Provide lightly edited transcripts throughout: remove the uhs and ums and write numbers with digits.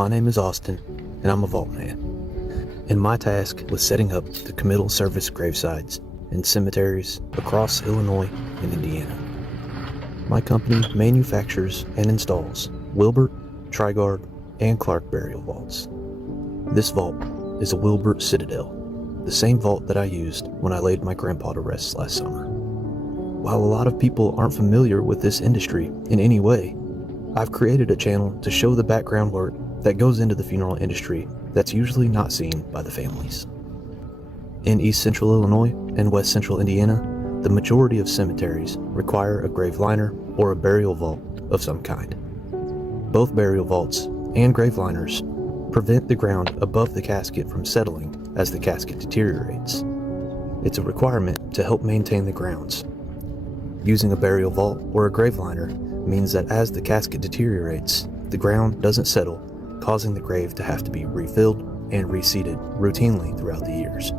My name is Austin, and I'm a vault man. And my task was setting up the committal service gravesides in cemeteries across Illinois and Indiana. My company manufactures and installs Wilbert, Trigard, and Clark burial vaults. This vault is a Wilbert Citadel, the same vault that I used when I laid my grandpa to rest last summer. While a lot of people aren't familiar with this industry in any way, I've created a channel to show the background work that goes into the funeral industry that's usually not seen by the families. In East Central Illinois and West Central Indiana, the majority of cemeteries require a grave liner or a burial vault of some kind. Both burial vaults and grave liners prevent the ground above the casket from settling as the casket deteriorates. It's a requirement to help maintain the grounds. Using a burial vault or a grave liner means that as the casket deteriorates, the ground doesn't settle, causing the grave to have to be refilled and reseeded routinely throughout the years.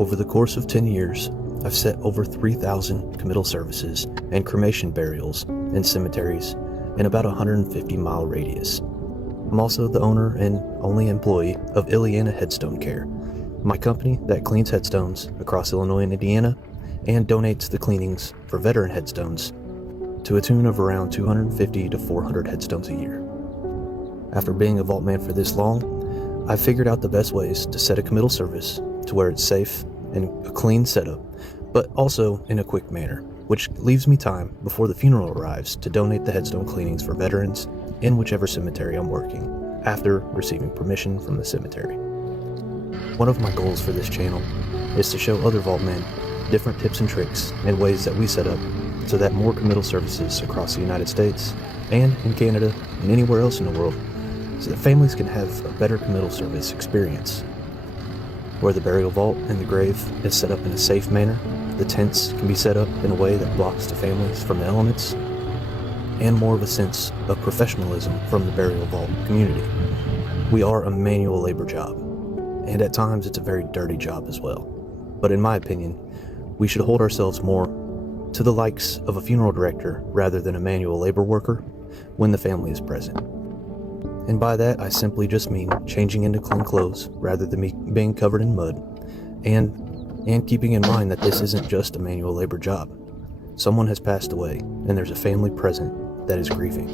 Over the course of 10 years, I've set over 3,000 committal services and cremation burials in cemeteries in about a 150-mile radius. I'm also the owner and only employee of Ileana Headstone Care, my company that cleans headstones across Illinois and Indiana and donates the cleanings for veteran headstones to a tune of around 250 to 400 headstones a year. After being a vault man for this long, I've figured out the best ways to set a committal service to where it's safe and a clean setup, but also in a quick manner, which leaves me time before the funeral arrives to donate the headstone cleanings for veterans in whichever cemetery I'm working, after receiving permission from the cemetery. One of my goals for this channel is to show other vault men different tips and tricks and ways that we set up so that more committal services across the United States and in Canada and anywhere else in the world, so that families can have a better committal service experience. Where the burial vault and the grave is set up in a safe manner, the tents can be set up in a way that blocks the families from the elements, and more of a sense of professionalism from the burial vault community. We are a manual labor job, and at times it's a very dirty job as well. But in my opinion, we should hold ourselves more to the likes of a funeral director rather than a manual labor worker when the family is present. And by that, I simply just mean changing into clean clothes rather than being covered in mud, and keeping in mind that this isn't just a manual labor job. Someone has passed away, and there's a family present that is grieving.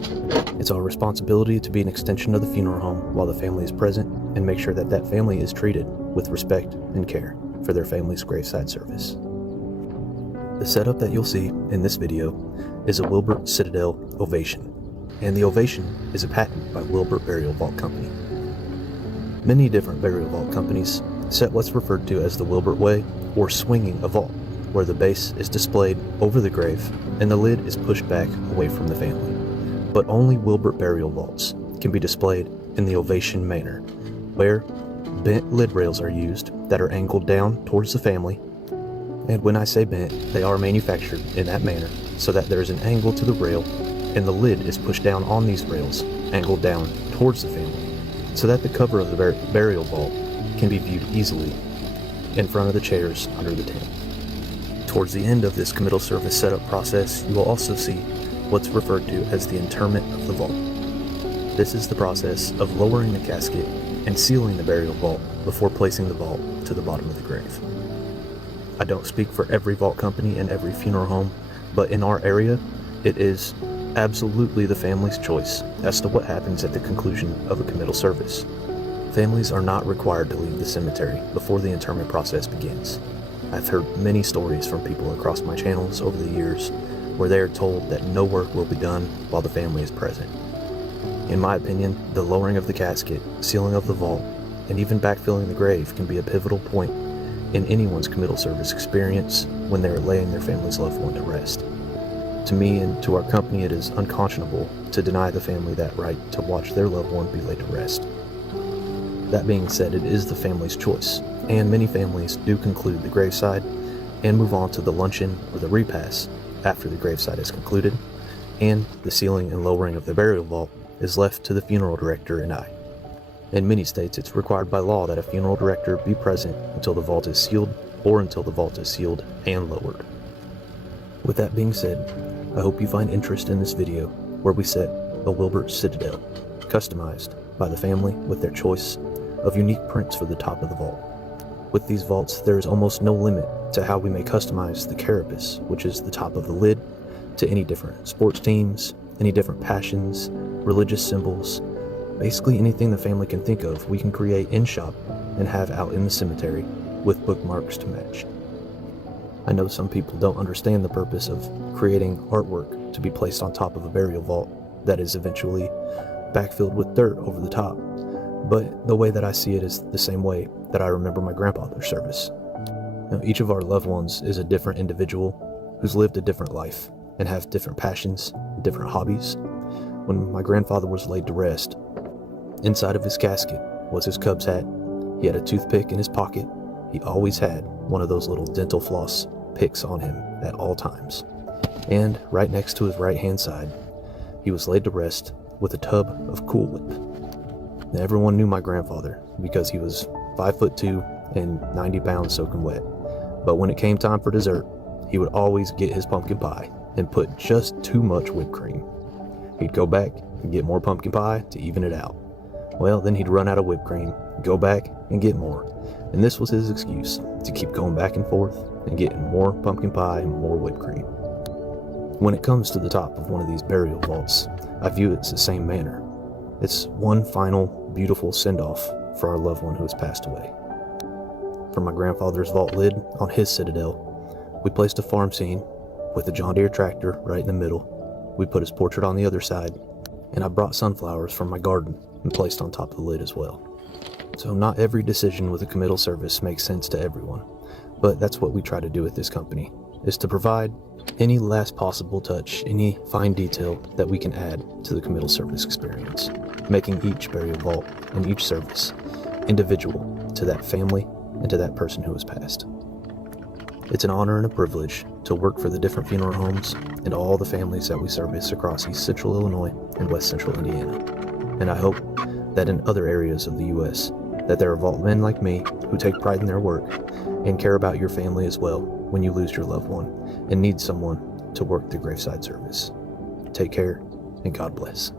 It's our responsibility to be an extension of the funeral home while the family is present and make sure that that family is treated with respect and care for their family's graveside service. The setup that you'll see in this video is a Wilbert Citadel Ovation, and the Ovation is a patent by Wilbert Burial Vault Company. Many different burial vault companies set what's referred to as the Wilbert Way, or swinging a vault, where the base is displayed over the grave and the lid is pushed back away from the family. But only Wilbert burial vaults can be displayed in the Ovation manner, where bent lid rails are used that are angled down towards the family. And when I say bent, they are manufactured in that manner so that there is an angle to the rail and the lid is pushed down on these rails, angled down towards the family, so that the cover of the burial vault can be viewed easily in front of the chairs under the tent. Towards the end of this committal service setup process, you will also see what's referred to as the interment of the vault. This is the process of lowering the casket and sealing the burial vault before placing the vault to the bottom of the grave. I don't speak for every vault company and every funeral home, but in our area, it is absolutely the family's choice as to what happens at the conclusion of a committal service. Families are not required to leave the cemetery before the interment process begins. I've heard many stories from people across my channels over the years where they are told that no work will be done while the family is present. In my opinion, the lowering of the casket, sealing of the vault, and even backfilling the grave can be a pivotal point in anyone's committal service experience when they are laying their family's loved one to rest. To me and to our company, it is unconscionable to deny the family that right to watch their loved one be laid to rest. That being said, it is the family's choice, and many families do conclude the graveside and move on to the luncheon or the repast after the graveside is concluded, and the sealing and lowering of the burial vault is left to the funeral director and I. In many states, it's required by law that a funeral director be present until the vault is sealed or until the vault is sealed and lowered. With that being said, I hope you find interest in this video where we set a Wilbert Citadel customized by the family with their choice of unique prints for the top of the vault. With these vaults, there is almost no limit to how we may customize the carapace, which is the top of the lid, to any different sports teams, any different passions, religious symbols. Basically anything the family can think of, we can create in-shop and have out in the cemetery with bookmarks to match. I know some people don't understand the purpose of creating artwork to be placed on top of a burial vault that is eventually backfilled with dirt over the top, but the way that I see it is the same way that I remember my grandfather's service. Now, each of our loved ones is a different individual who's lived a different life and have different passions, different hobbies. When my grandfather was laid to rest, inside of his casket was his Cubs hat. He had a toothpick in his pocket. He always had one of those little dental floss picks on him at all times. And right next to his right-hand side, he was laid to rest with a tub of Cool Whip. Now, everyone knew my grandfather because he was 5'2" and 90 pounds soaking wet. But when it came time for dessert, he would always get his pumpkin pie and put just too much whipped cream. He'd go back and get more pumpkin pie to even it out. Well, then he'd run out of whipped cream, go back and get more. And this was his excuse to keep going back and forth and getting more pumpkin pie and more whipped cream. When it comes to the top of one of these burial vaults, I view it as the same manner. It's one final, beautiful send-off for our loved one who has passed away. For my grandfather's vault lid on his citadel, we placed a farm scene with a John Deere tractor right in the middle. We put his portrait on the other side, and I brought sunflowers from my garden and placed on top of the lid as well. So not every decision with a committal service makes sense to everyone, but that's what we try to do with this company, is to provide any last possible touch, any fine detail that we can add to the committal service experience, making each burial vault and each service individual to that family and to that person who has passed. It's an honor and a privilege to work for the different funeral homes and all the families that we service across East Central Illinois and West Central Indiana. And I hope that in other areas of the U.S., that there are vault men like me who take pride in their work and care about your family as well when you lose your loved one and need someone to work the graveside service. Take care, and God bless.